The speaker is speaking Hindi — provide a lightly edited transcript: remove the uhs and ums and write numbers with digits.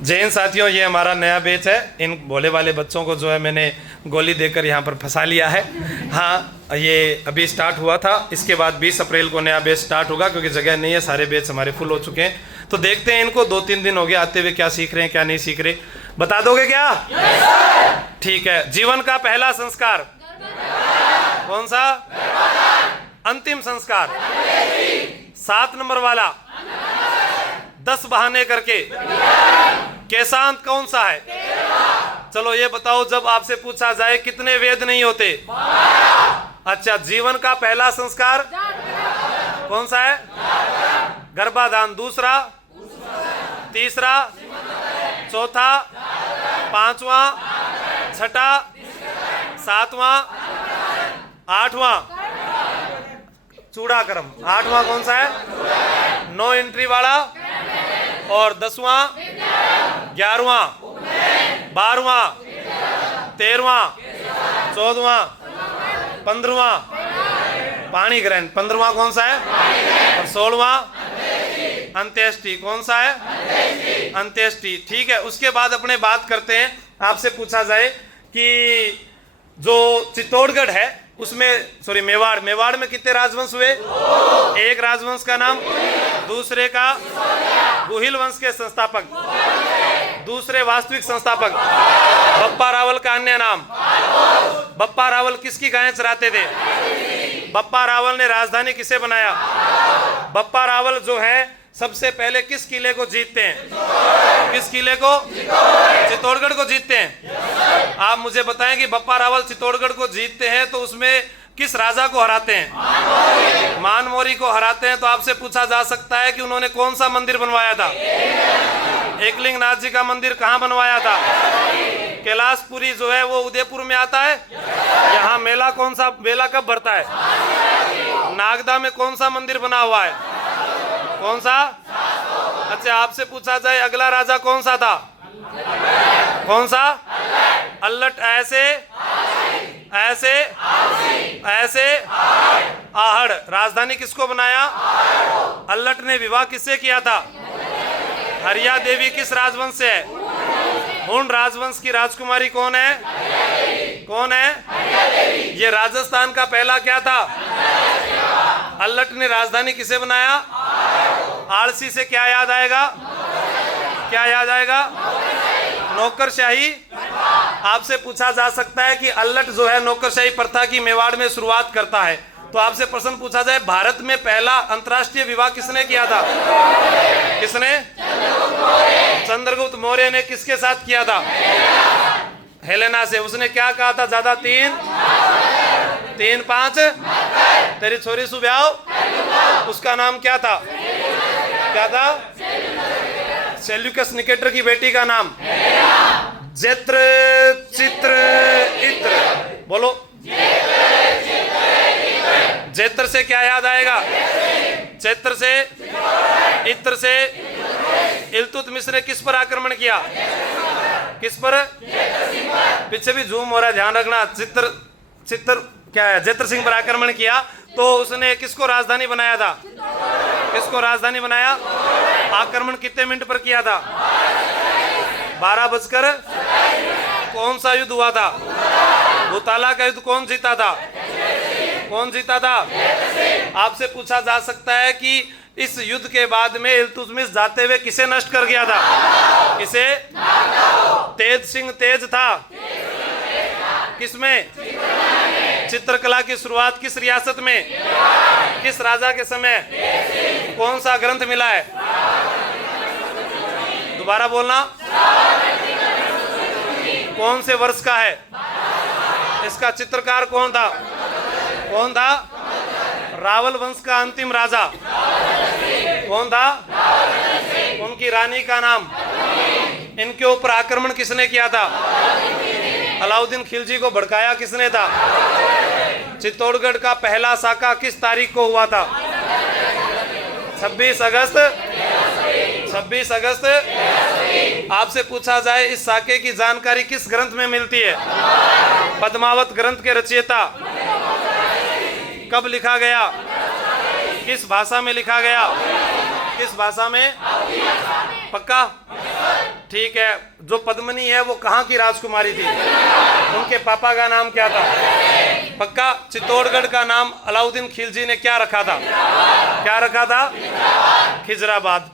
जय हिंद साथियों, ये हमारा नया बैच है। इन भोले वाले बच्चों को जो है मैंने गोली देकर यहाँ पर फंसा लिया है। हाँ, ये अभी स्टार्ट हुआ था। इसके बाद 20 अप्रैल को नया बैच स्टार्ट होगा, क्योंकि जगह नहीं है, सारे बैच हमारे फुल हो चुके हैं। तो देखते हैं इनको 2-3 दिन हो गए आते हुए, क्या सीख रहे हैं क्या नहीं सीख रहे। बता दोगे क्या? ठीक है। जीवन का पहला संस्कार कौन सा? अंतिम संस्कार 7 नंबर वाला 10 बहाने करके। केशांत कौन सा है? चलो ये बताओ, जब आपसे पूछा जाए कितने वेद नहीं होते? अच्छा, जीवन का पहला संस्कार कौन सा है? गर्भाधान। दूसरा, तीसरा, चौथा, पांचवा, छठा, सातवां, आठवां चूड़ाकर्म। 8वां कौन सा है? नो एंट्री वाला। और 10वां, 11वां, 12वां, 13वां, 14वां, 15वां पाणी ग्रहण। 15वां कौन सा है? और 16वां अंत्येष्टि। कौन सा है? अंत्येष्टि। ठीक है। उसके बाद अपने बात करते हैं। आपसे पूछा जाए कि जो चित्तौड़गढ़ है उसमें, सॉरी मेवाड़ में कितने राजवंश हुए? एक राजवंश का नाम, दूसरे का गुहिल वंश के संस्थापक, दूसरे वास्तविक संस्थापक। बप्पा रावल का अन्य नाम। बप्पा रावल किसकी गायें चराते थे? बप्पा रावल ने राजधानी किसे बनाया? बप्पा रावल जो है सबसे पहले किस किले को जीतते हैं? किस किले को? चित्तौड़गढ़ को जीतते हैं। आप मुझे बताएं कि बप्पा रावल चित्तौड़गढ़ को जीतते हैं तो उसमें किस राजा को हराते हैं? मानमोरी को हराते हैं। तो आपसे पूछा जा सकता है कि उन्होंने कौन सा मंदिर बनवाया था? एकलिंगनाथ जी का मंदिर कहाँ बनवाया था? कैलाशपुरी जो है वो उदयपुर में आता है। यहाँ मेला कौन सा, मेला कब भरता है? नागदा में कौन सा मंदिर बना हुआ है? कौन सा? अच्छा, आपसे पूछा जाए अगला राजा कौन सा था? कौन सा? अल्लट। ऐसे ऐसे ऐसे आहड़। राजधानी किसको बनाया? अल्लट ने। विवाह किससे किया था? हरिया देवी। किस राजवंश से है? हुण राजवंश की राजकुमारी कौन है? कौन है? ये राजस्थान का पहला क्या था? अल्लट ने राजधानी किसे बनाया? आलसी से क्या याद आएगा? क्या याद आएगा? नौकरशाही। आपसे पूछा जा सकता है कि अल्लट जो है नौकरशाही प्रथा की मेवाड़ में शुरुआत करता है। तो आपसे प्रश्न पूछा जाए, भारत में पहला अंतर्राष्ट्रीय विवाह किसने किया था? किसने? चंद्रगुप्त मौर्य ने। किसके साथ किया था? हेलेना से। उसने क्या कहा था? ज्यादा 3 5 तेरी छोरी सु ब्याह। उसका नाम क्या था? क्या था? सेल्यूकस निकेटर की बेटी का नाम? जैत्र चित्र इत्र। बोलो। जैत्र से क्या याद आएगा? चैत्र से, इत्र से। इल्तुतमिश ने किस पर आक्रमण किया? किस पर? पीछे भी झूम हो रहा है, ध्यान रखना। चित्र क्या है? जैत्र सिंह पर आक्रमण किया। तो उसने किसको राजधानी बनाया था? किसको राजधानी बनाया? आक्रमण कितने मिनट पर किया था? 12 बजकर। कौन सा युद्ध हुआ था? भूताला का युद्ध। कौन जीता था? कौन जीता था? आपसे पूछा जा सकता है कि इस युद्ध के बाद में इल्तुतमिश जाते हुए किसे नष्ट कर गया था? किसे? तेज सिंह तेज था। किसमें? चित्रकला की शुरुआत किस रियासत में? किस राजा के समय? कौन सा ग्रंथ मिला है? दोबारा बोलना। कौन से वर्ष का है? इसका चित्रकार कौन था? कौन था? रावल वंश का अंतिम राजा कौन था? उनकी रानी का नाम? इनके ऊपर आक्रमण किसने किया था? अलाउद्दीन खिलजी को भड़काया किसने था? चित्तौड़गढ़ का पहला साका किस तारीख को हुआ था? 26 अगस्त। 26 अगस्त। आपसे पूछा जाए इस साके की जानकारी किस ग्रंथ में मिलती है? पद्मावत ग्रंथ के रचयिता कब लिखा गया? किस भाषा में लिखा गया? किस भाषा में? पक्का? ठीक है। जो पद्मिनी है वो कहाँ की राजकुमारी थी? उनके पापा का नाम क्या था? पक्का? चित्तौड़गढ़ का नाम अलाउद्दीन खिलजी ने क्या रखा था? क्या रखा था? खिजराबाद।